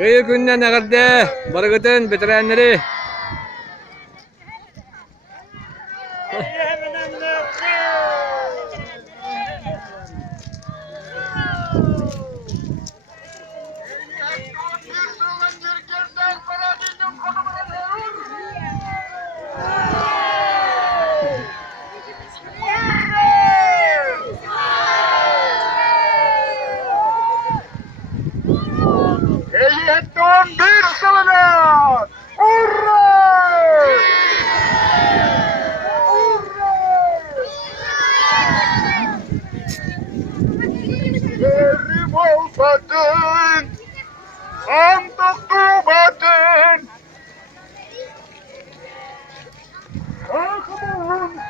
Kıyı günden ağırdı. Barıgıtın bitirenleri. Eyyetton bir salınat! Hurra! Hurra! Yerim olmadın, sandık durmadın. Sakın